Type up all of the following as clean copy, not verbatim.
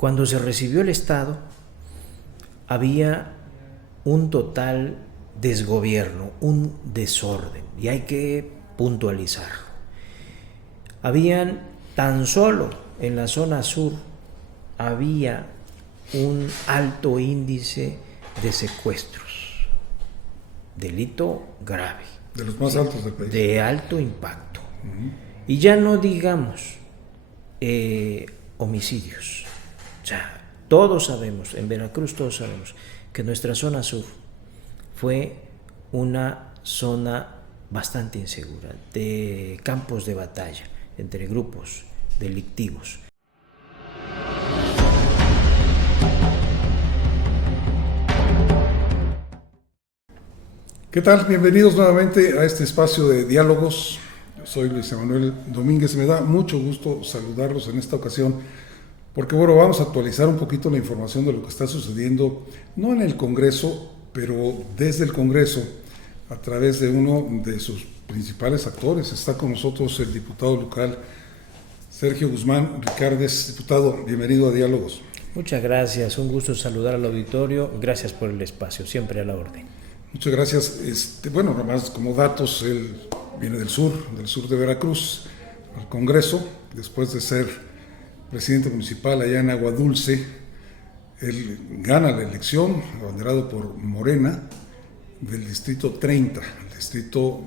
Cuando se recibió el Estado, había un total desgobierno, un desorden, y hay que puntualizarlo. Habían tan solo en la zona sur, había un alto índice de secuestros, delito grave. De los más altos del país. De alto impacto. Y ya no digamos homicidios. O sea, todos sabemos, en Veracruz todos sabemos, que nuestra zona sur fue una zona bastante insegura, de campos de batalla entre grupos delictivos. ¿Qué tal? Bienvenidos nuevamente a este espacio de diálogos. Yo soy Luis Emanuel Domínguez. Me da mucho gusto saludarlos en esta ocasión porque, bueno, vamos a actualizar un poquito la información de lo que está sucediendo, no en el Congreso, pero desde el Congreso, a través de uno de sus principales actores. Está con nosotros el diputado local Sergio Guzmán Ricardes. Diputado, bienvenido a Diálogos. Muchas gracias, un gusto saludar al auditorio. Gracias por el espacio, siempre a la orden. Muchas gracias. Bueno, nada más como datos, él viene del sur de Veracruz, al Congreso, después de ser presidente municipal allá en Agua Dulce. Él gana la elección, abanderado por Morena, del distrito 30, el distrito,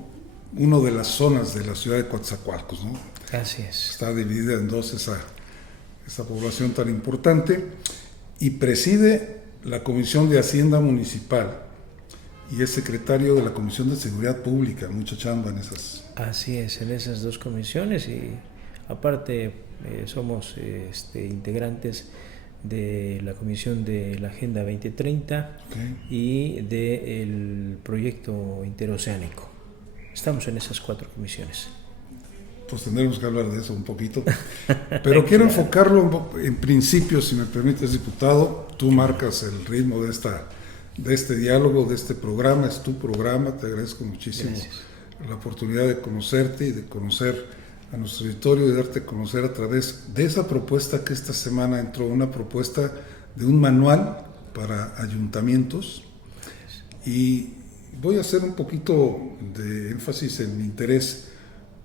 uno de las zonas de la ciudad de Coatzacoalcos, ¿no? Así es. Está dividida en dos esa población tan importante, y preside la Comisión de Hacienda Municipal y es secretario de la Comisión de Seguridad Pública. Mucha chamba en esas. Así es, en esas dos comisiones, y aparte somos integrantes de la Comisión de la Agenda 2030 y del proyecto interoceánico. Estamos en esas 4 comisiones. Pues tendremos que hablar de eso un poquito, pero quiero enfocarlo en principio, si me permites, diputado. Tú marcas el ritmo de este diálogo, de este programa. Es tu programa, te agradezco muchísimo. Gracias. La oportunidad de conocerte y de conocer a nuestro auditorio y de darte a conocer a través de esa propuesta que esta semana entró, una propuesta de un manual para ayuntamientos, y voy a hacer un poquito de énfasis en mi interés,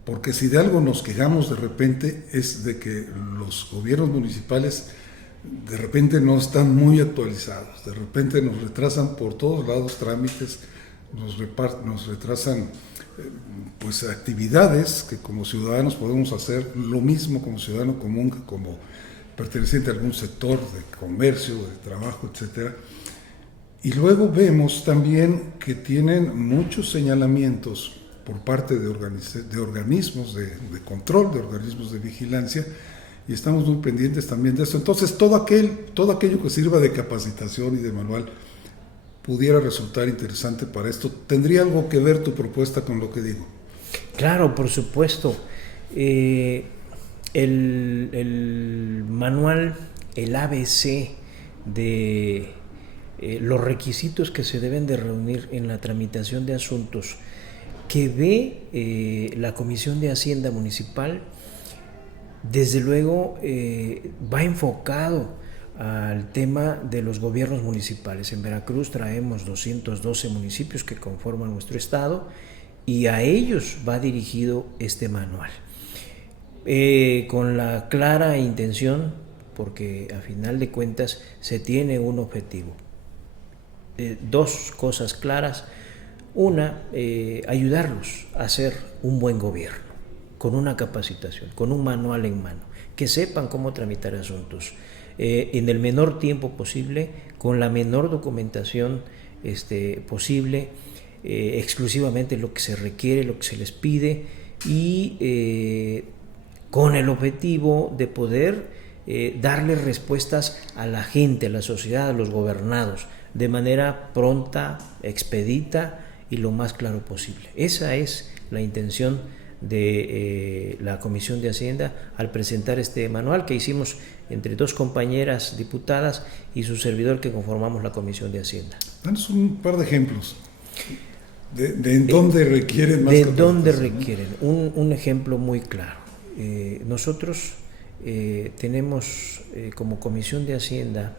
porque si de algo nos quejamos de repente es de que los gobiernos municipales de repente no están muy actualizados, de repente nos retrasan por todos lados trámites, nos retrasan pues actividades que como ciudadanos podemos hacer, lo mismo como ciudadano común que como perteneciente a algún sector de comercio, de trabajo, etcétera. Y luego vemos también que tienen muchos señalamientos por parte de organismos de control, de organismos de vigilancia, y estamos muy pendientes también de esto. Entonces, todo aquello que sirva de capacitación y de manual pudiera resultar interesante para esto. ¿Tendría algo que ver tu propuesta con lo que digo? Claro, por supuesto. El manual, el ABC de los requisitos que se deben de reunir en la tramitación de asuntos que ve la Comisión de Hacienda Municipal, desde luego va enfocado al tema de los gobiernos municipales. En Veracruz traemos 212 municipios que conforman nuestro estado, y a ellos va dirigido este manual, con la clara intención, porque a final de cuentas se tiene un objetivo, 2 cosas claras. Una, ayudarlos a hacer un buen gobierno, con una capacitación, con un manual en mano, que sepan cómo tramitar asuntos en el menor tiempo posible, con la menor documentación posible, exclusivamente lo que se requiere, lo que se les pide, y con el objetivo de poder darle respuestas a la gente, a la sociedad, a los gobernados, de manera pronta, expedita y lo más claro posible. Esa es la intención de la Comisión de Hacienda al presentar este manual que hicimos entre 2 compañeras diputadas y su servidor, que conformamos la Comisión de Hacienda. Danos un par de ejemplos de en dónde requieren más de dónde requieren. Un ejemplo muy claro. Nosotros tenemos como Comisión de Hacienda,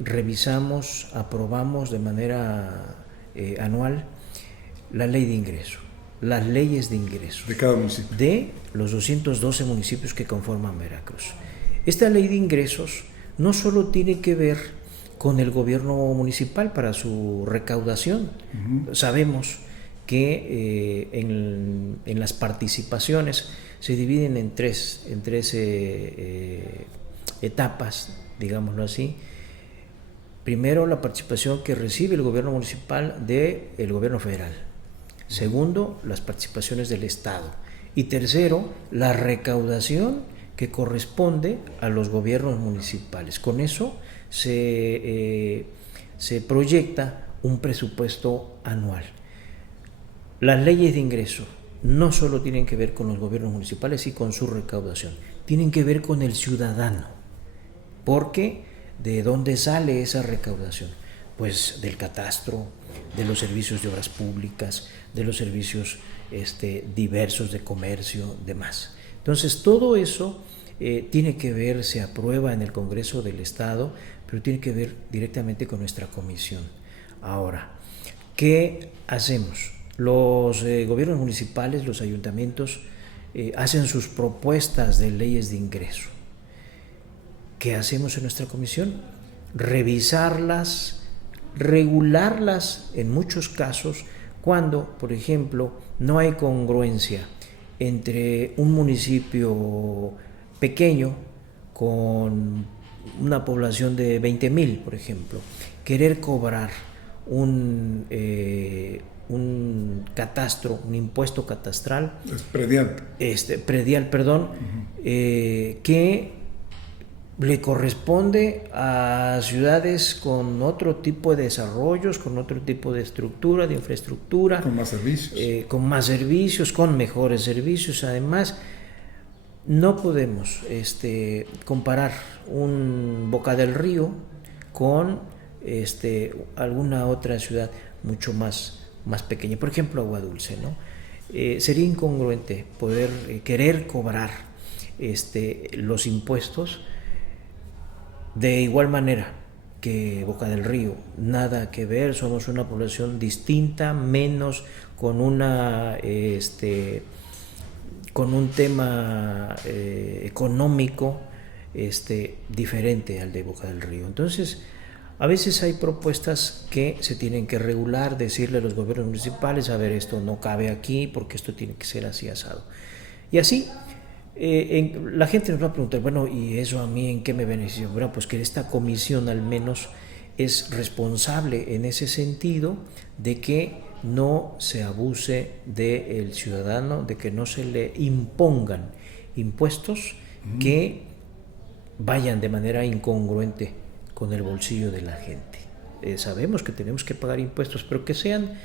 revisamos, aprobamos de manera anual la ley de ingreso, las leyes de ingreso de cada municipio, de los 212 municipios que conforman Veracruz. Esta ley de ingresos no solo tiene que ver con el gobierno municipal para su recaudación. Sabemos que en las participaciones se dividen en tres etapas, digámoslo así. Primero, la participación que recibe el gobierno municipal del gobierno federal. Segundo, las participaciones del Estado. Y tercero, la recaudación que corresponde a los gobiernos municipales. Con eso se proyecta un presupuesto anual. Las leyes de ingreso no solo tienen que ver con los gobiernos municipales y con su recaudación, tienen que ver con el ciudadano. Porque ¿de dónde sale esa recaudación? Pues del catastro, de los servicios de obras públicas, de los servicios diversos de comercio, demás. Entonces todo eso tiene que ver, se aprueba en el Congreso del Estado, pero tiene que ver directamente con nuestra comisión. Ahora, ¿qué hacemos? Los gobiernos municipales, los ayuntamientos, hacen sus propuestas de leyes de ingreso. ¿Qué hacemos en nuestra comisión? Revisarlas, regularlas en muchos casos cuando, por ejemplo, no hay congruencia entre un municipio pequeño con una población de 20,000, por ejemplo, querer cobrar un catastro, un impuesto catastral, predial, que le corresponde a ciudades con otro tipo de desarrollos, con otro tipo de estructura, de infraestructura, con más servicios, con mejores servicios. Además, no podemos comparar un Boca del Río con alguna otra ciudad mucho más pequeña, por ejemplo Agua Dulce, ¿no? Sería incongruente poder querer cobrar los impuestos de igual manera que Boca del Río. Nada que ver, somos una población distinta, menos con con un tema económico diferente al de Boca del Río. Entonces, a veces hay propuestas que se tienen que regular, decirle a los gobiernos municipales, a ver, esto no cabe aquí porque esto tiene que ser así asado. Y así, la gente nos va a preguntar, bueno, ¿y eso a mí en qué me beneficia? Bueno, pues que esta comisión al menos es responsable en ese sentido de que no se abuse del ciudadano, de que no se le impongan impuestos que vayan de manera incongruente con el bolsillo de la gente. Sabemos que tenemos que pagar impuestos, pero que sean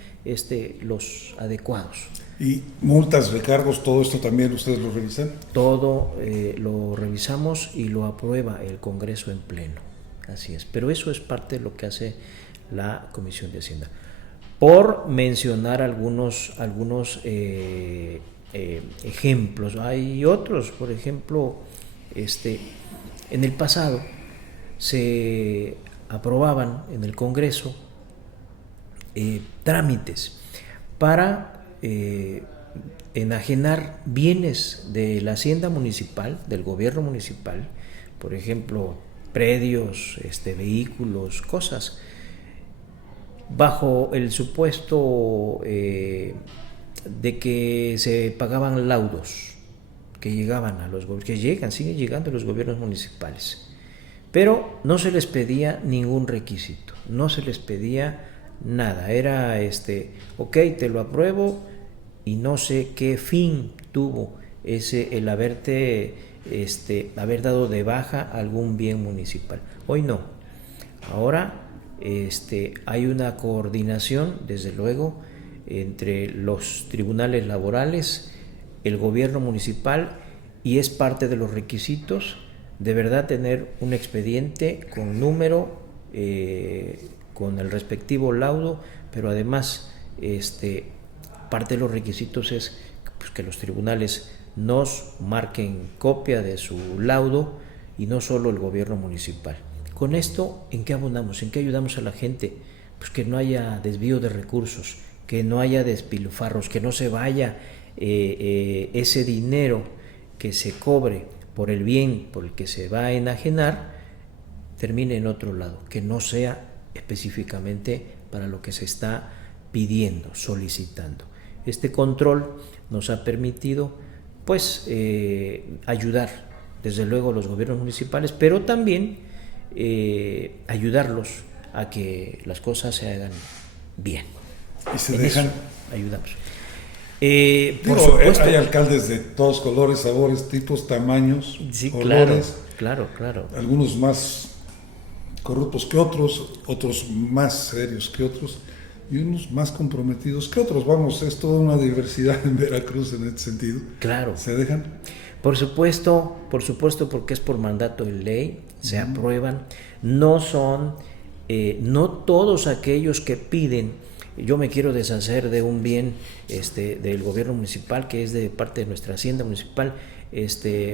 los adecuados. ¿Y multas, recargos, todo esto también ustedes lo revisan? Todo lo revisamos y lo aprueba el Congreso en pleno. Así es. Pero eso es parte de lo que hace la Comisión de Hacienda. Por mencionar algunos ejemplos, hay otros. Por ejemplo, en el pasado se aprobaban en el Congreso trámites para enajenar bienes de la hacienda municipal, del gobierno municipal, por ejemplo, predios, vehículos, cosas, bajo el supuesto de que se pagaban laudos que llegaban a los gobiernos, siguen llegando a los gobiernos municipales. Pero no se les pedía ningún requisito, no se les pedía nada. Era ok, te lo apruebo y no sé qué fin tuvo el haberte haber dado de baja algún bien municipal. Hoy no. Ahora hay una coordinación, desde luego, entre los tribunales laborales, el gobierno municipal, y es parte de los requisitos de verdad tener un expediente con número, con el respectivo laudo, pero además parte de los requisitos es pues, que los tribunales nos marquen copia de su laudo, y no solo el gobierno municipal. Con esto, ¿en qué abonamos? ¿En qué ayudamos a la gente? Pues que no haya desvío de recursos, que no haya despilfarros, que no se vaya ese dinero que se cobre por el bien por el que se va a enajenar, termine en otro lado, que no sea específicamente para lo que se está pidiendo, solicitando. Este control nos ha permitido pues ayudar desde luego a los gobiernos municipales, pero también ayudarlos a que las cosas se hagan bien. Y se dejan. Ayudamos. Por supuesto, hay alcaldes de todos colores, sabores, tipos, tamaños, sí, olores. Claro. Algunos más corruptos que otros más serios que otros, y unos más comprometidos que otros. Vamos, es toda una diversidad en Veracruz en este sentido. Claro. ¿Se dejan? Por supuesto, porque es por mandato de ley, se aprueban. No son, no todos aquellos que piden, yo me quiero deshacer de un bien del gobierno municipal, que es de parte de nuestra hacienda municipal,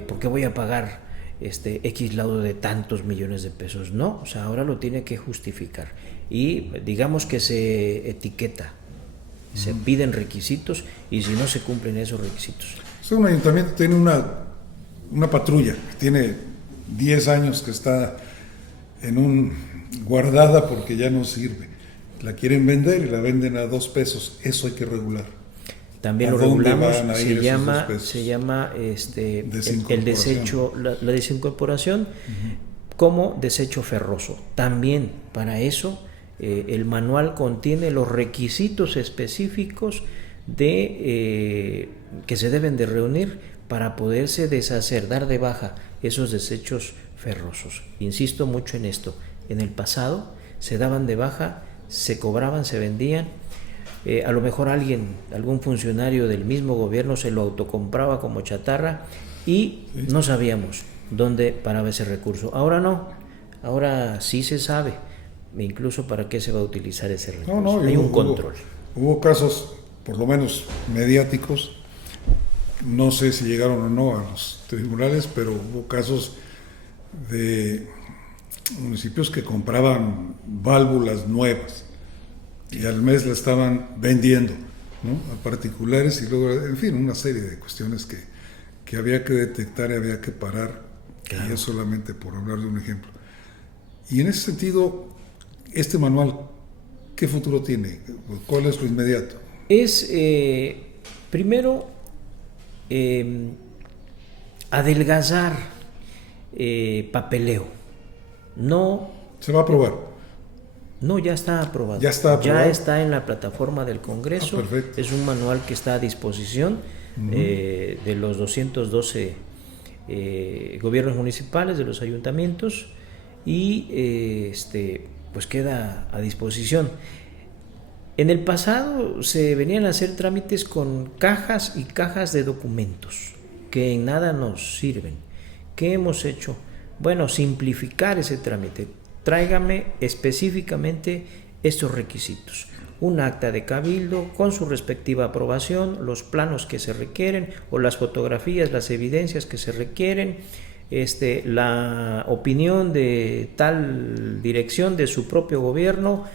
porque voy a pagar X laudo de tantos millones de pesos. No, o sea, ahora lo tiene que justificar. Y digamos que se etiqueta, se piden requisitos, y si no se cumplen esos requisitos. Un ayuntamiento tiene una patrulla que tiene 10 años que está guardada porque ya no sirve. La quieren vender y la venden a 2 pesos. Eso hay que regular. También lo regulamos. Se llama el desecho, la desincorporación como desecho ferroso. También para eso el manual contiene los requisitos específicos que se deben de reunir para poderse deshacer, dar de baja esos desechos ferrosos. Insisto mucho en esto. En el pasado se daban de baja, se cobraban, se vendían. A lo mejor algún funcionario del mismo gobierno se lo autocompraba como chatarra y no sabíamos dónde paraba ese recurso. Ahora no, ahora sí se sabe, incluso para qué se va a utilizar ese recurso. Hay un control. Hubo casos, por lo menos mediáticos, no sé si llegaron o no a los tribunales, pero hubo casos de municipios que compraban válvulas nuevas y al mes la estaban vendiendo, ¿no?, a particulares, y luego, en fin, una serie de cuestiones que había que detectar y había que parar. Claro. Y es solamente por hablar de un ejemplo. Y en ese sentido, este manual, ¿qué futuro tiene? ¿Cuál es lo inmediato? Es, primero, adelgazar papeleo. No. ¿Se va a aprobar? No, ya está aprobado. Ya está aprobado. Ya está en la plataforma del Congreso. Perfecto. Es un manual que está a disposición de los 212 gobiernos municipales, de los ayuntamientos, y pues queda a disposición. En el pasado se venían a hacer trámites con cajas y cajas de documentos que en nada nos sirven. ¿Qué hemos hecho? Bueno, simplificar ese trámite. Tráigame específicamente estos requisitos: un acta de cabildo con su respectiva aprobación, los planos que se requieren o las fotografías, las evidencias que se requieren, la opinión de tal dirección de su propio gobierno,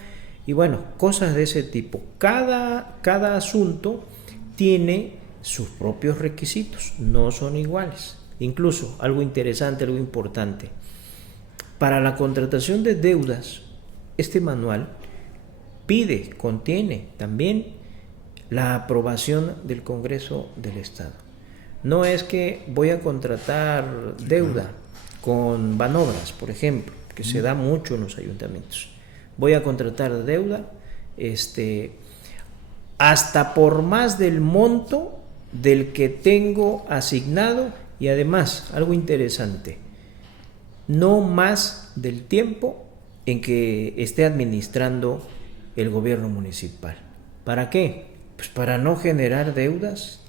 y bueno, cosas de ese tipo. Cada asunto tiene sus propios requisitos, no son iguales. Incluso, algo interesante, algo importante, para la contratación de deudas, este manual contiene también la aprobación del Congreso del Estado. No es que voy a contratar deuda con Banobras, por ejemplo, que se da mucho en los ayuntamientos. Voy a contratar deuda hasta por más del monto del que tengo asignado, y además, algo interesante, no más del tiempo en que esté administrando el gobierno municipal. ¿Para qué? Pues para no generar deudas.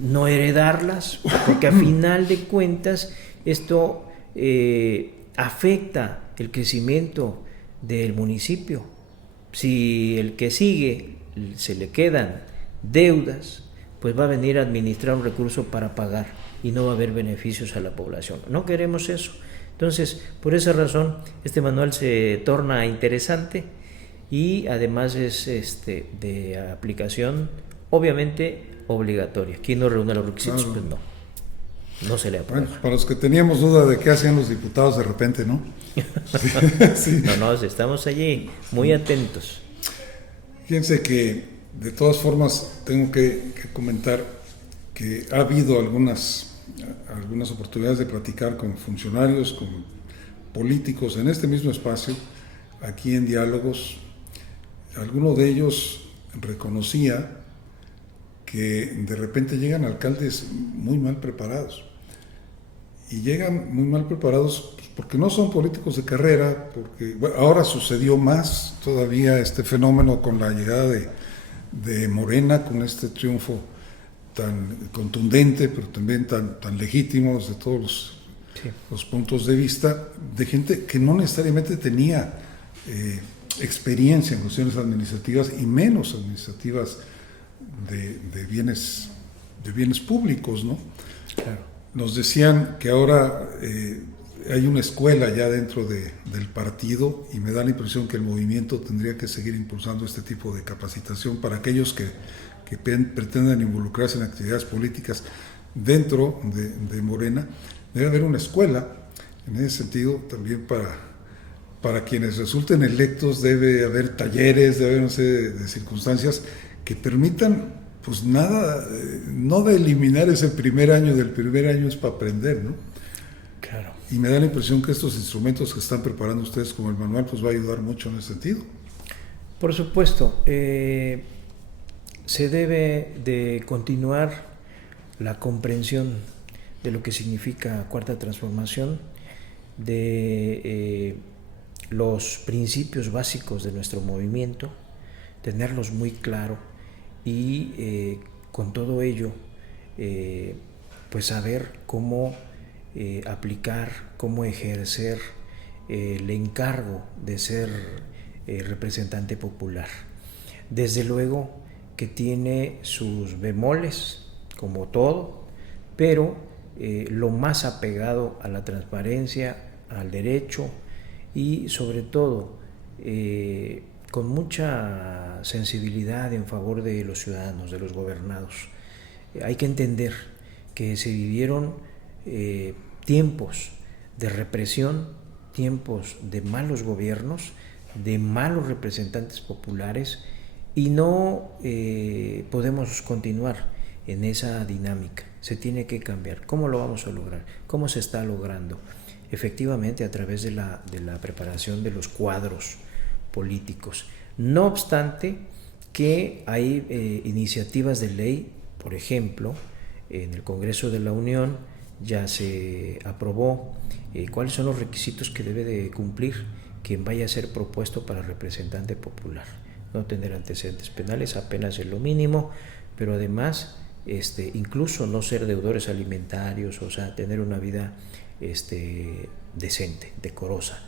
No heredarlas, porque a final de cuentas esto afecta el crecimiento del municipio. Si el que sigue se le quedan deudas, pues va a venir a administrar un recurso para pagar y no va a haber beneficios a la población. No queremos eso. Entonces, por esa razón, este manual se torna interesante y además es de aplicación, obviamente, obligatoria. ¿Quién no reúne los requisitos? Claro. Pues no se le aprueba. Bueno, para los que teníamos duda de qué hacían los diputados de repente, ¿no? Sí. No, estamos allí muy atentos. Fíjense que, de todas formas, tengo que comentar que ha habido algunas oportunidades de platicar con funcionarios, con políticos en este mismo espacio, aquí en Diálogos. Alguno de ellos reconocía que de repente llegan alcaldes muy mal preparados. Y llegan muy mal preparados porque no son políticos de carrera, porque bueno, ahora sucedió más todavía este fenómeno con la llegada de Morena, con este triunfo tan contundente, pero también tan legítimo desde todos los puntos de vista, de gente que no necesariamente tenía experiencia en cuestiones administrativas y menos administrativas de bienes públicos, ¿no? Claro. Nos decían que ahora hay una escuela ya dentro del partido y me da la impresión que el movimiento tendría que seguir impulsando este tipo de capacitación para aquellos que pretenden involucrarse en actividades políticas dentro de Morena. Debe haber una escuela en ese sentido también para quienes resulten electos. Debe haber talleres, debe haber una serie de circunstancias que permitan, pues nada, no de eliminar ese primer año, del primer año es para aprender, ¿no? Claro. Y me da la impresión que estos instrumentos que están preparando ustedes como el manual, pues va a ayudar mucho en ese sentido. Por supuesto, se debe de continuar la comprensión de lo que significa Cuarta Transformación, de los principios básicos de nuestro movimiento, tenerlos muy claro y con todo ello pues saber cómo aplicar, cómo ejercer el encargo de ser representante popular. Desde luego que tiene sus bemoles, como todo, pero lo más apegado a la transparencia, al derecho y sobre todo con mucha sensibilidad en favor de los ciudadanos, de los gobernados. Hay que entender que se vivieron tiempos de represión, tiempos de malos gobiernos, de malos representantes populares y no podemos continuar en esa dinámica. Se tiene que cambiar. ¿Cómo lo vamos a lograr? ¿Cómo se está logrando? Efectivamente, a través de la preparación de los cuadros políticos. No obstante que hay iniciativas de ley, por ejemplo, en el Congreso de la Unión ya se aprobó cuáles son los requisitos que debe de cumplir quien vaya a ser propuesto para representante popular. No tener antecedentes penales, apenas es lo mínimo, pero además incluso no ser deudores alimentarios, o sea, tener una vida decente, decorosa.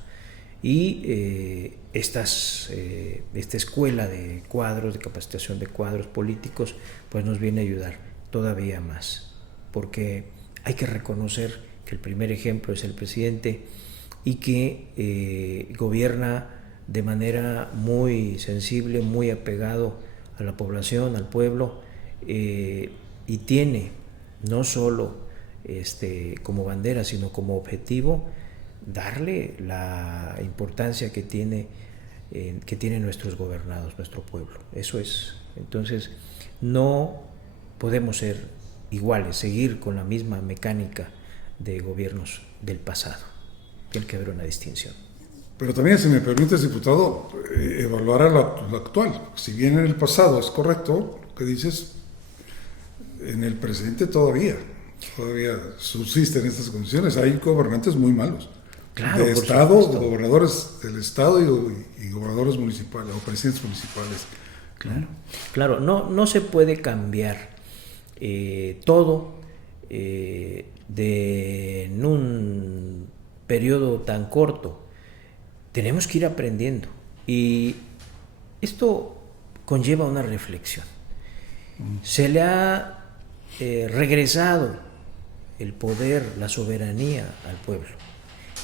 Y esta escuela de cuadros, de capacitación de cuadros políticos, pues nos viene a ayudar todavía más, porque hay que reconocer que el primer ejemplo es el presidente y que gobierna de manera muy sensible, muy apegado a la población, al pueblo, y tiene no solo como bandera, sino como objetivo darle la importancia que tienen nuestros gobernados, nuestro pueblo. Eso es. Entonces, no podemos ser iguales, seguir con la misma mecánica de gobiernos del pasado. Tiene que haber una distinción. Pero también, si me permites, diputado, evaluar a lo actual. Si bien en el pasado es correcto lo que dices, en el presente todavía subsisten estas condiciones. Hay gobernantes muy malos. Claro, de Estado, gobernadores del Estado y gobernadores municipales o presidentes municipales. Claro, no se puede cambiar todo en un periodo tan corto. Tenemos que ir aprendiendo y esto conlleva una reflexión. Se le ha regresado el poder, la soberanía al pueblo.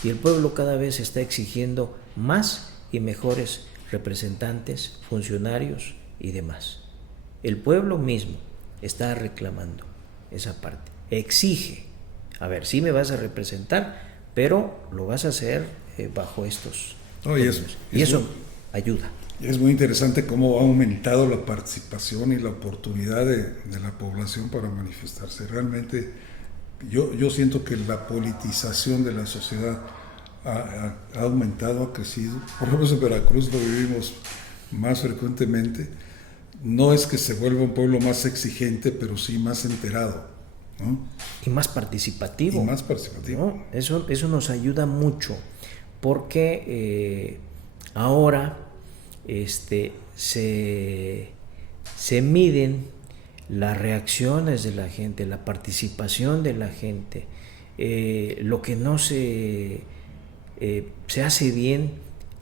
Y el pueblo cada vez está exigiendo más y mejores representantes, funcionarios y demás. El pueblo mismo está reclamando esa parte. Exige, a ver, sí me vas a representar, pero lo vas a hacer bajo estos términos. Y eso ayuda. Es muy interesante cómo ha aumentado la participación y la oportunidad de la población para manifestarse. Realmente yo siento que la politización de la sociedad ha aumentado, ha crecido. Por ejemplo, en Veracruz lo vivimos más frecuentemente. No es que se vuelva un pueblo más exigente, pero sí más enterado, ¿no? Y más participativo. Y más participativo. ¿No? Eso nos ayuda mucho, porque ahora se miden las reacciones de la gente, la participación de la gente, lo que no se hace bien.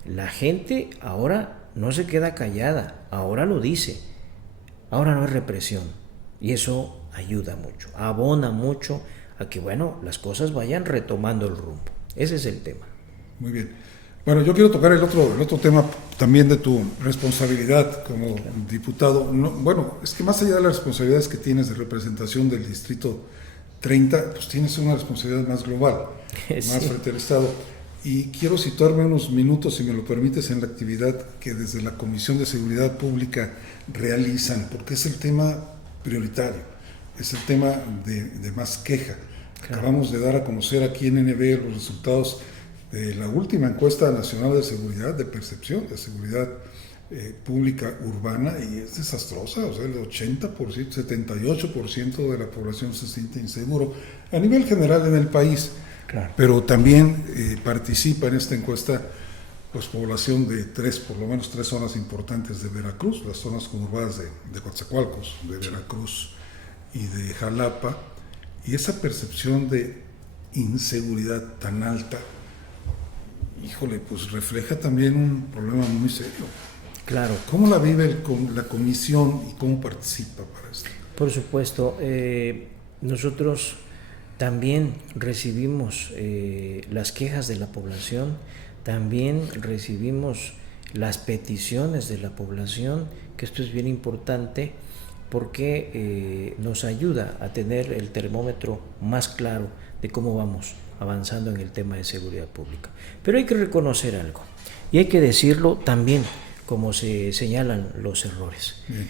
La gente ahora no se queda callada, ahora lo dice, ahora no es represión, y eso ayuda mucho, abona mucho a que, bueno, las cosas vayan retomando el rumbo. Ese es el tema. Muy bien. Bueno, yo quiero tocar el otro tema también de tu responsabilidad como diputado. No, bueno, es que más allá de las responsabilidades que tienes de representación del Distrito 30, pues tienes una responsabilidad más global, Sí. más frente al Estado. Y quiero situarme unos minutos, si me lo permites, en la actividad que desde la Comisión de Seguridad Pública realizan, porque es el tema prioritario, es el tema de más queja. Claro. Acabamos de dar a conocer aquí en NB los resultados de la última encuesta nacional de seguridad, de percepción de seguridad pública urbana, y es desastrosa. O sea, el 80%, 78% de la población se siente inseguro a nivel general en el país. Claro. Pero también participa en esta encuesta pues población de por lo menos tres zonas importantes de Veracruz, las zonas conurbadas de Coatzacoalcos, de Veracruz y de Jalapa, y esa percepción de inseguridad tan alta, híjole, pues refleja también un problema muy serio. Claro. ¿Cómo la vive la comisión y cómo participa para esto? Por supuesto, nosotros también recibimos las quejas de la población, también recibimos las peticiones de la población, que esto es bien importante porque nos ayuda a tener el termómetro más claro de cómo vamos avanzando en el tema de seguridad pública. Pero hay que reconocer algo y hay que decirlo también como se señalan los errores. Bien.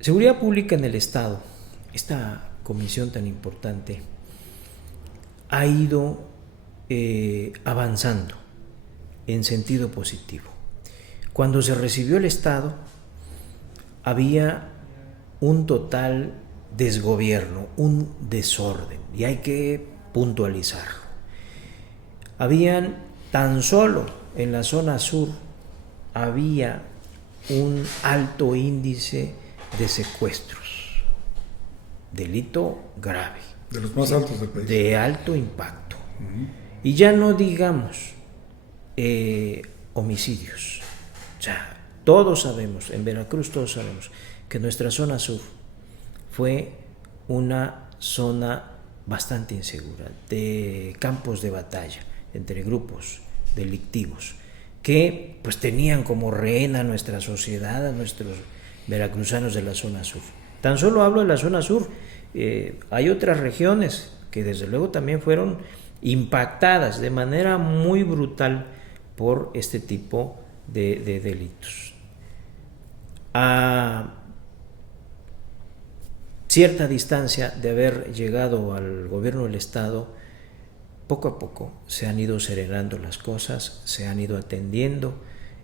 Seguridad pública en el Estado, esta comisión tan importante, ha ido avanzando en sentido positivo. Cuando se recibió el Estado, había un total desgobierno, un desorden, y hay que puntualizarlo. Habían tan solo en la zona sur, había un alto índice de secuestros, delito grave. De los más altos del país. De alto impacto. Y ya no digamos homicidios. O sea, todos sabemos, en Veracruz todos sabemos, que nuestra zona sur fue una zona bastante insegura, de campos de batalla entre grupos delictivos, que pues tenían como rehén a nuestra sociedad, a nuestros veracruzanos de la zona sur. Tan solo hablo de la zona sur. Hay otras regiones que desde luego también fueron impactadas de manera muy brutal por este tipo de delitos. A cierta distancia de haber llegado al gobierno del Estado, poco a poco se han ido serenando las cosas, se han ido atendiendo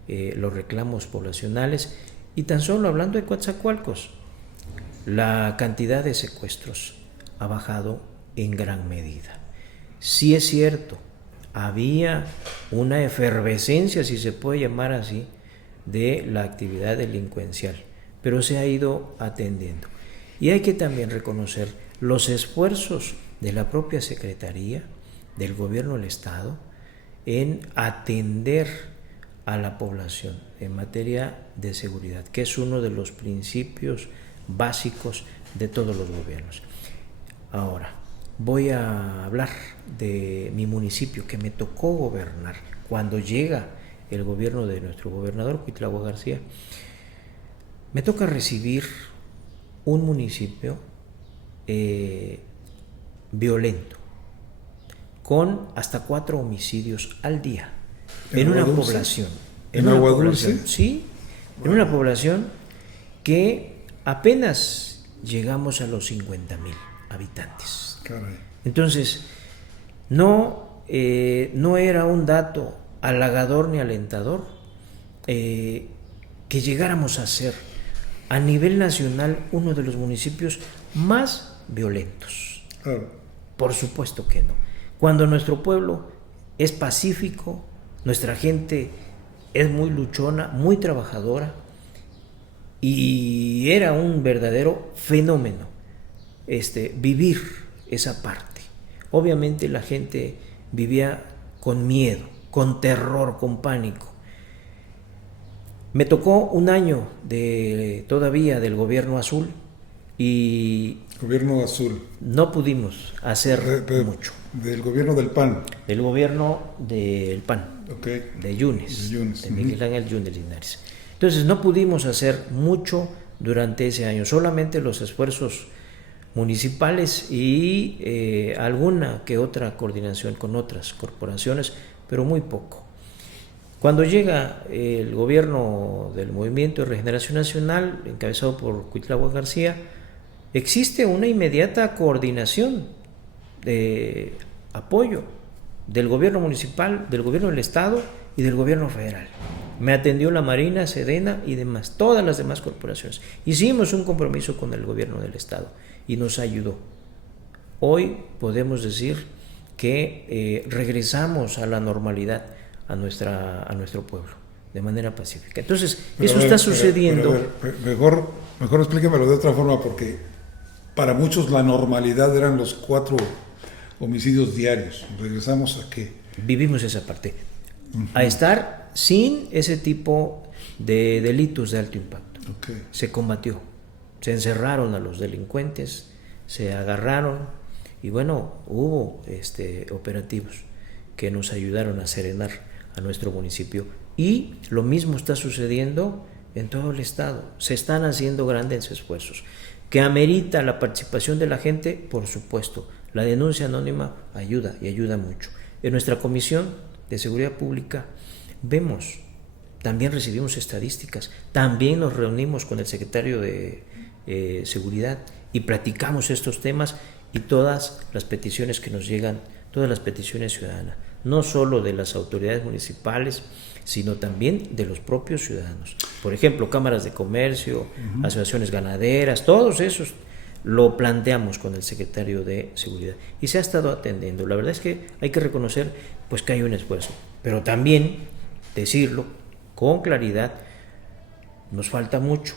los reclamos poblacionales, y tan solo hablando de Coatzacoalcos, la cantidad de secuestros ha bajado en gran medida. Sí es cierto, había una efervescencia, si se puede llamar así, de la actividad delincuencial, pero se ha ido atendiendo. Y hay que también reconocer los esfuerzos de la propia Secretaría, del Gobierno del Estado, en atender a la población en materia de seguridad, que es uno de los principios básicos de todos los gobiernos. Ahora, voy a hablar de mi municipio que me tocó gobernar. Cuando llega el gobierno de nuestro gobernador, Cuitlahua García, me toca recibir un municipio violento, con hasta 4 homicidios al día, en una población. ¿En Agua Dulce? Sí, en una población que apenas llegamos a los 50,000 habitantes. Caray. Entonces, no era un dato halagador ni alentador que llegáramos a ser a nivel nacional uno de los municipios más violentos. Claro. Por supuesto que no. Cuando nuestro pueblo es pacífico, nuestra gente es muy luchona, muy trabajadora, y era un verdadero fenómeno vivir esa parte. Obviamente la gente vivía con miedo, con terror, con pánico. Me tocó un año todavía del gobierno azul y Gobierno azul. no pudimos hacer mucho. Del gobierno del PAN. El gobierno del PAN, Okay. de Yunes, de Miguel Ángel Yunes Linares. Entonces no pudimos hacer mucho durante ese año, solamente los esfuerzos municipales y alguna que otra coordinación con otras corporaciones, pero muy poco. Cuando llega el gobierno del Movimiento de Regeneración Nacional, encabezado por Cuitlahua García, existe una inmediata coordinación de apoyo del gobierno municipal, del gobierno del estado y del gobierno federal. Me atendió la Marina, Sedena y demás, todas las demás corporaciones. Hicimos un compromiso con el gobierno del estado y nos ayudó. Hoy podemos decir que regresamos a la normalidad a nuestro pueblo de manera pacífica. Entonces, eso está sucediendo. Mejor explíquemelo de otra forma, porque para muchos la normalidad eran los 4 homicidios diarios. ¿Regresamos a qué? Vivimos esa parte. A estar sin ese tipo de delitos de alto impacto. Okay. Se combatió. Se encerraron a los delincuentes, se agarraron y bueno, hubo operativos que nos ayudaron a serenar a nuestro municipio. Y lo mismo está sucediendo en todo el estado. Se están haciendo grandes esfuerzos. ¿Que amerita la participación de la gente? Por supuesto. La denuncia anónima ayuda y ayuda mucho. En nuestra Comisión de Seguridad Pública vemos, también recibimos estadísticas, también nos reunimos con el secretario de Seguridad y platicamos estos temas y todas las peticiones que nos llegan, todas las peticiones ciudadanas, no solo de las autoridades municipales, sino también de los propios ciudadanos. Por ejemplo, cámaras de comercio, asociaciones ganaderas, todos esos lo planteamos con el secretario de Seguridad y se ha estado atendiendo. La verdad es que hay que reconocer pues que hay un esfuerzo, pero también decirlo con claridad, nos falta mucho,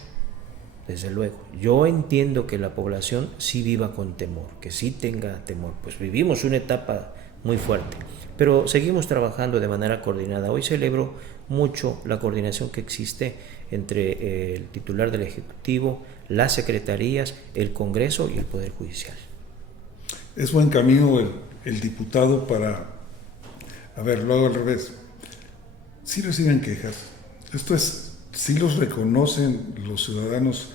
desde luego. Yo entiendo que la población sí viva con temor, que sí tenga temor, pues vivimos una etapa muy fuerte, pero seguimos trabajando de manera coordinada. Hoy celebro mucho la coordinación que existe entre el titular del Ejecutivo, las secretarías, el Congreso y el Poder Judicial. Es buen camino el diputado para... A ver, lo hago al revés. Sí reciben quejas. Esto es, sí los reconocen los ciudadanos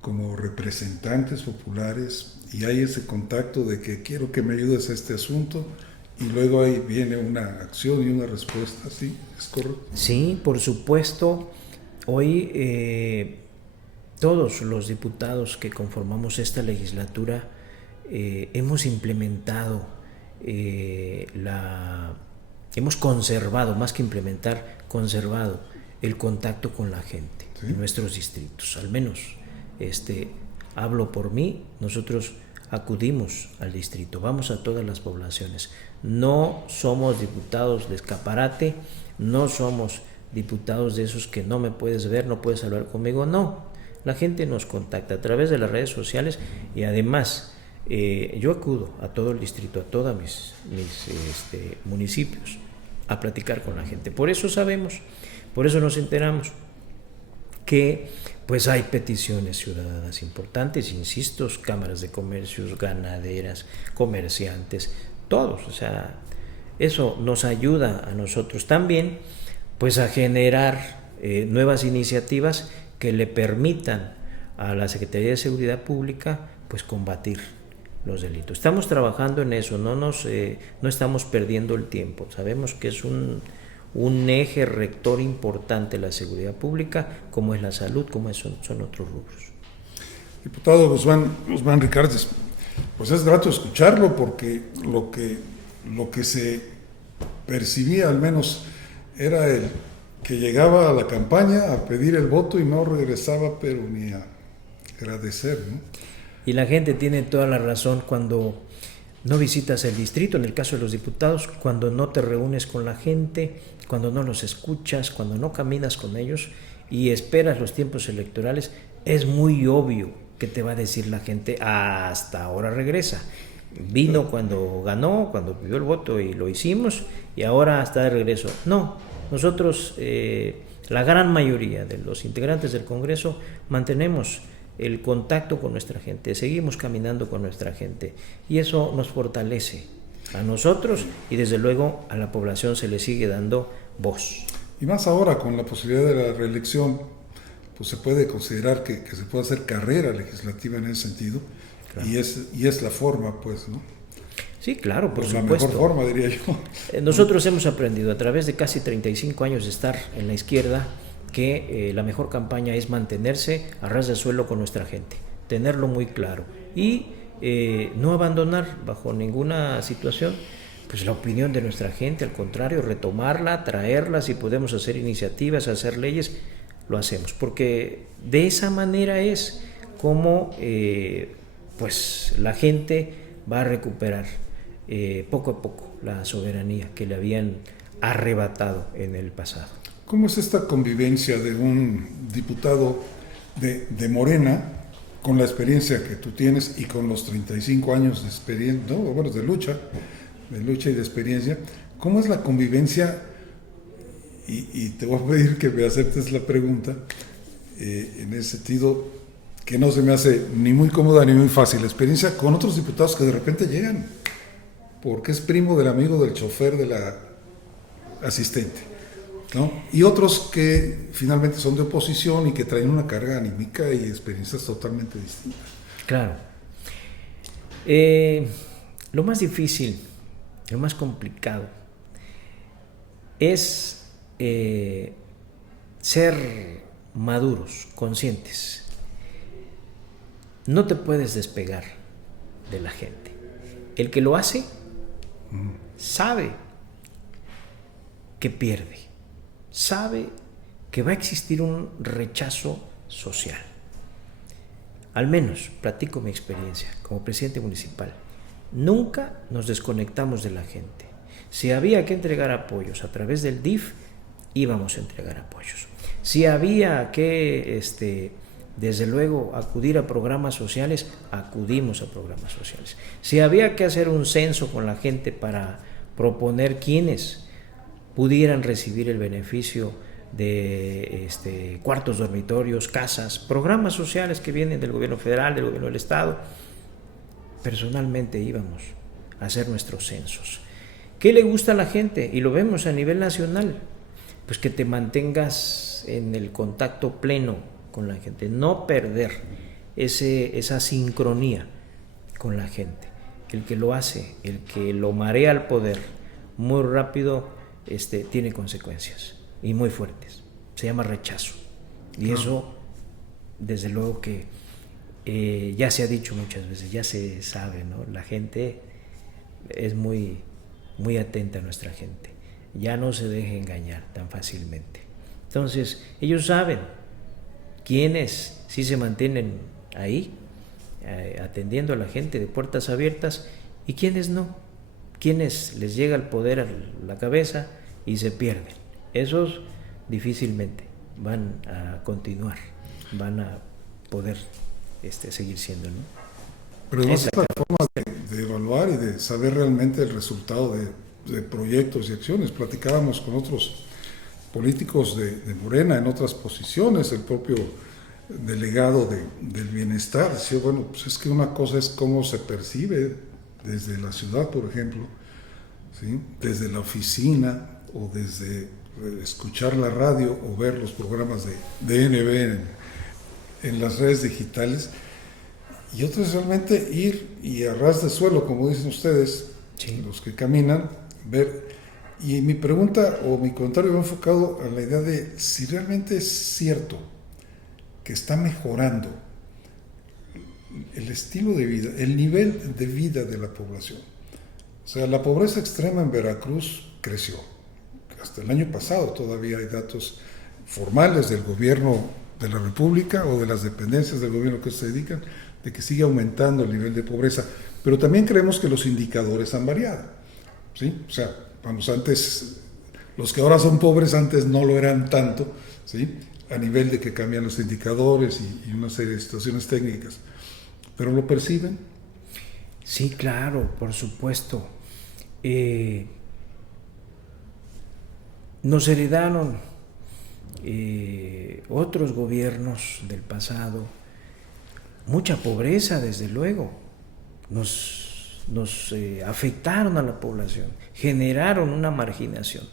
como representantes populares y hay ese contacto de que quiero que me ayudes a este asunto y luego ahí viene una acción y una respuesta, ¿sí? ¿Es correcto? Sí, por supuesto. Hoy todos los diputados que conformamos esta legislatura hemos implementado hemos conservado, más que implementar, conservado el contacto con la gente, ¿sí?, en nuestros distritos. Al menos hablo por mí, nosotros acudimos al distrito, vamos a todas las poblaciones. No somos diputados de escaparate, no somos diputados de esos que no me puedes ver, no puedes hablar conmigo, no. La gente nos contacta a través de las redes sociales y además yo acudo a todo el distrito, a todos mis municipios a platicar con la gente. Por eso sabemos, por eso nos enteramos. que pues hay peticiones ciudadanas importantes, insisto, cámaras de comercios, ganaderas, comerciantes, todos, o sea, eso nos ayuda a nosotros también pues a generar nuevas iniciativas que le permitan a la Secretaría de Seguridad Pública pues combatir los delitos. Estamos trabajando en eso, no estamos perdiendo el tiempo. Sabemos que es un eje rector importante la seguridad pública, como es la salud, como son otros rubros. Diputado Guzmán Ricardes, pues es grato escucharlo porque lo que se percibía al menos era el que llegaba a la campaña a pedir el voto y no regresaba, pero ni a agradecer, ¿no? Y la gente tiene toda la razón cuando no visitas el distrito, en el caso de los diputados, cuando no te reúnes con la gente, cuando no los escuchas, cuando no caminas con ellos y esperas los tiempos electorales, es muy obvio que te va a decir la gente: hasta ahora regresa. Vino cuando ganó, cuando pidió el voto y lo hicimos, y ahora está de regreso. No, nosotros, la gran mayoría de los integrantes del Congreso, mantenemos el contacto con nuestra gente, seguimos caminando con nuestra gente, y eso nos fortalece a nosotros y desde luego a la población se le sigue dando voz. Y más ahora con la posibilidad de la reelección, pues se puede considerar que se puede hacer carrera legislativa en ese sentido. Claro. Y es la forma, pues, ¿no? Sí, claro, por supuesto. La mejor forma, diría yo. Nosotros hemos aprendido a través de casi 35 años de estar en la izquierda que la mejor campaña es mantenerse a ras de suelo con nuestra gente, tenerlo muy claro y no abandonar bajo ninguna situación pues la opinión de nuestra gente, al contrario, retomarla, traerla, si podemos hacer iniciativas, hacer leyes, lo hacemos, porque de esa manera es como pues la gente va a recuperar poco a poco la soberanía que le habían arrebatado en el pasado. ¿Cómo es esta convivencia de un diputado de Morena con la experiencia que tú tienes y con los 35 años de experiencia, ¿no? Bueno, de lucha y de experiencia? ¿Cómo es la convivencia? Y te voy a pedir que me aceptes la pregunta en ese sentido, que no se me hace ni muy cómoda ni muy fácil. La experiencia con otros diputados que de repente llegan, porque es primo del amigo del chofer de la asistente, ¿no? Y otros que finalmente son de oposición y que traen una carga anímica y experiencias totalmente distintas. Claro. Lo más difícil, lo más complicado es ser maduros, conscientes. No te puedes despegar de la gente. El que lo hace sabe que pierde, sabe que va a existir un rechazo social. Al menos, platico mi experiencia como presidente municipal, nunca nos desconectamos de la gente. Si había que entregar apoyos a través del DIF, íbamos a entregar apoyos. Si había que, desde luego, acudir a programas sociales, acudimos a programas sociales. Si había que hacer un censo con la gente para proponer quiénes pudieran recibir el beneficio de cuartos, dormitorios, casas, programas sociales que vienen del gobierno federal, del gobierno del estado, personalmente íbamos a hacer nuestros censos. ¿Qué le gusta a la gente? Y lo vemos a nivel nacional, pues que te mantengas en el contacto pleno con la gente, no perder esa sincronía con la gente. El que lo hace, el que lo marea al poder muy rápido, tiene consecuencias y muy fuertes. Se llama rechazo. Y eso, desde luego que ya se ha dicho muchas veces, ya se sabe, ¿no? La gente es muy, muy atenta a nuestra gente. Ya no se deja engañar tan fácilmente. Entonces, ellos saben quiénes sí se mantienen ahí, atendiendo a la gente de puertas abiertas, y quiénes no, quiénes les llega el poder a la cabeza y se pierden. Esos difícilmente van a continuar, van a poder seguir siendo, ¿no? Pero además es la forma de evaluar y de saber realmente el resultado de proyectos y acciones. Platicábamos con otros políticos de Morena en otras posiciones, el propio delegado del bienestar, decía, bueno, pues es que una cosa es cómo se percibe desde la ciudad, por ejemplo, ¿sí? Desde la oficina o desde escuchar la radio o ver los programas de DNB en las redes digitales, y otro es realmente ir y a ras de suelo, como dicen ustedes, sí, los que caminan, ver. Y mi pregunta o mi comentario va enfocado a la idea de si realmente es cierto que está mejorando el estilo de vida, el nivel de vida de la población. O sea, la pobreza extrema en Veracruz creció. Hasta el año pasado todavía hay datos formales del gobierno de la República o de las dependencias del gobierno que se dedican de que sigue aumentando el nivel de pobreza. Pero también creemos que los indicadores han variado, ¿sí? O sea, vamos, antes, los que ahora son pobres antes no lo eran tanto, ¿sí? A nivel de que cambian los indicadores y una serie de situaciones técnicas. ¿Pero lo perciben? Sí, claro, por supuesto. Nos heredaron otros gobiernos del pasado, mucha pobreza, desde luego. Nos afectaron a la población, generaron una marginación.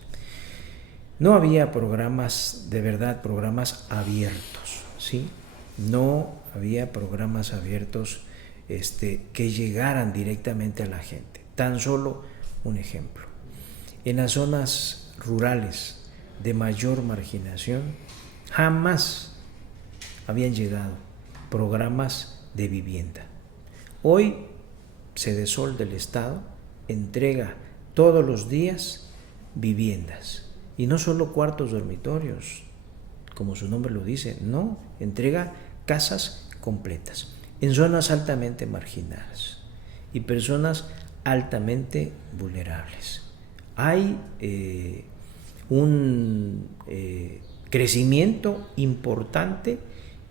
No había programas, de verdad, programas abiertos, ¿sí? No había programas abiertos que llegaran directamente a la gente. Tan solo un ejemplo. En las zonas rurales de mayor marginación, jamás habían llegado programas de vivienda. Hoy, Sedesol del Estado entrega todos los días viviendas. Y no solo cuartos dormitorios, como su nombre lo dice, no, entrega casas completas en zonas altamente marginadas y personas altamente vulnerables. Hay un crecimiento importante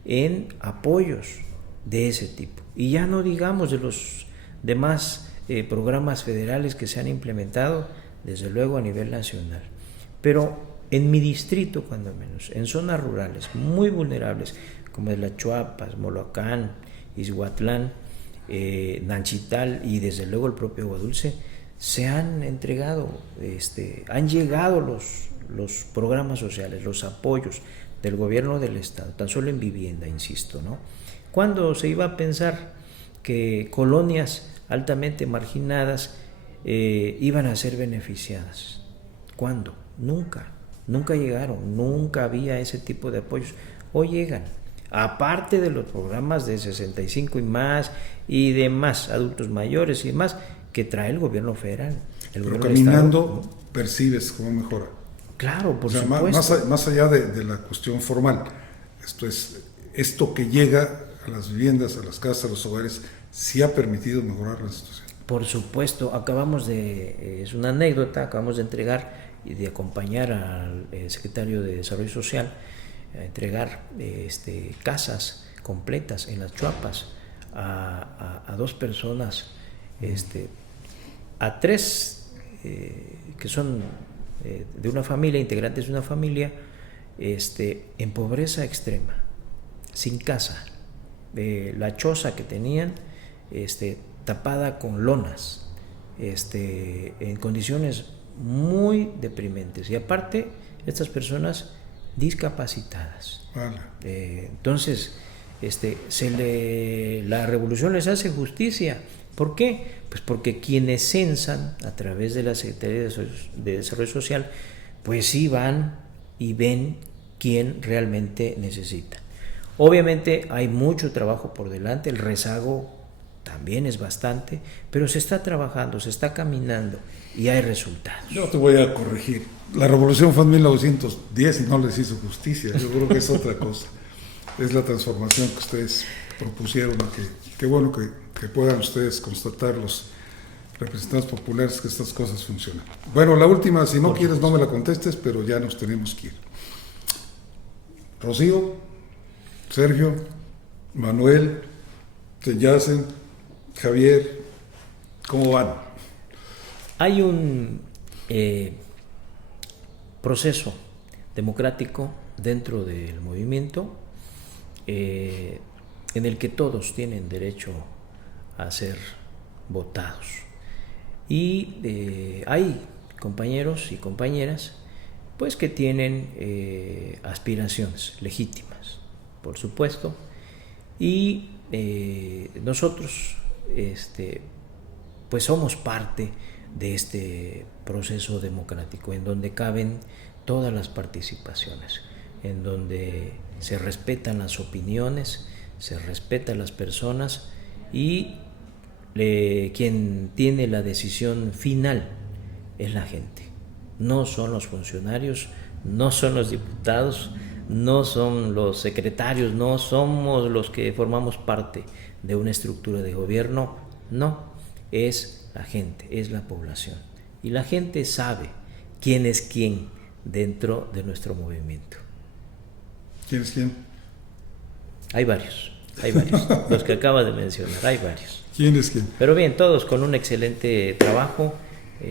en apoyos de ese tipo. Y ya no digamos de los demás programas federales que se han implementado, desde luego a nivel nacional. Pero en mi distrito, cuando menos, en zonas rurales muy vulnerables, como es la Chuapas, Moloacán, Izhuatlán, Nanchital y desde luego el propio Agua Dulce, se han entregado, han llegado los programas sociales, los apoyos del gobierno del Estado, tan solo en vivienda, insisto, ¿no? ¿Cuándo se iba a pensar que colonias altamente marginadas iban a ser beneficiadas? ¿Cuándo? Nunca llegaron, nunca había ese tipo de apoyos. Hoy llegan, aparte de los programas de 65 y más y demás, adultos mayores y demás, que trae el gobierno federal. Pero caminando Estado, percibes cómo mejora. Claro, por supuesto. Más allá de la cuestión formal, esto que llega a las viviendas, a las casas, a los hogares, sí ha permitido mejorar la situación. Por supuesto, es una anécdota, acabamos de entregar y de acompañar al secretario de Desarrollo Social a entregar casas completas en las Chuapas a 2 personas, a 3 que son de una familia, integrantes de una familia, en pobreza extrema, sin casa, la choza que tenían tapada con lonas, en condiciones muy deprimentes, y aparte estas personas discapacitadas. Entonces la revolución les hace justicia. ¿Por qué? Pues porque quienes censan a través de la Secretaría de Desarrollo Social, pues sí van y ven quién realmente necesita. Obviamente hay mucho trabajo por delante, el rezago también es bastante, pero se está trabajando, se está caminando y hay resultados. Yo te voy a corregir. La revolución fue en 1910 y no les hizo justicia. Yo creo que es otra cosa. Es la transformación que ustedes propusieron. Qué bueno que puedan ustedes constatar, los representantes populares, que estas cosas funcionan. Bueno, la última, si no quieres no me la contestes, pero ya nos tenemos que ir. Rocío, Sergio, Manuel, Tenyacen, Javier, ¿cómo van? Hay un proceso democrático dentro del movimiento, en el que todos tienen derecho a ser votados. Y hay compañeros y compañeras pues que tienen aspiraciones legítimas, por supuesto, y nosotros pues somos parte de este proceso democrático en donde caben todas las participaciones, en donde se respetan las opiniones, se respetan las personas y quien tiene la decisión final es la gente. No son los funcionarios, no son los diputados, no son los secretarios, no somos los que formamos parte de una estructura de gobierno, no, es la gente, es la población. Y la gente sabe quién es quién dentro de nuestro movimiento. ¿Quién es quién? Hay varios, los que acabas de mencionar, hay varios. ¿Quién es quién? Pero bien, todos con un excelente trabajo,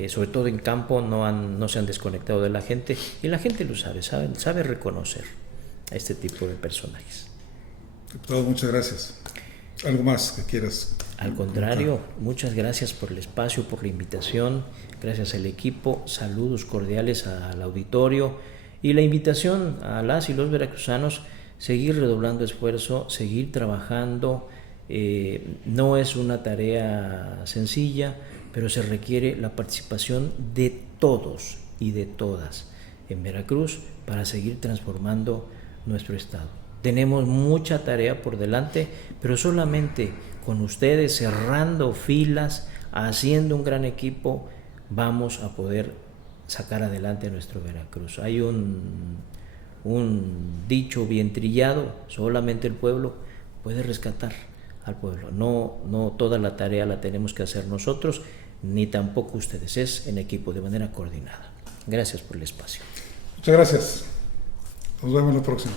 sobre todo en campo, no se han desconectado de la gente, y la gente lo sabe reconocer a este tipo de personajes. Diputado, muchas gracias. ¿Algo más que quieras? Al contrario, muchas gracias por el espacio, por la invitación, gracias al equipo, saludos cordiales al auditorio y la invitación a las y los veracruzanos, seguir redoblando esfuerzo, seguir trabajando. No es una tarea sencilla, pero se requiere la participación de todos y de todas en Veracruz para seguir transformando nuestro estado. Tenemos mucha tarea por delante, pero solamente con ustedes cerrando filas, haciendo un gran equipo, vamos a poder sacar adelante a nuestro Veracruz. Hay un dicho bien trillado: solamente el pueblo puede rescatar al pueblo. No toda la tarea la tenemos que hacer nosotros, ni tampoco ustedes, es en equipo, de manera coordinada. Gracias por el espacio. Muchas gracias. Nos vemos la próxima.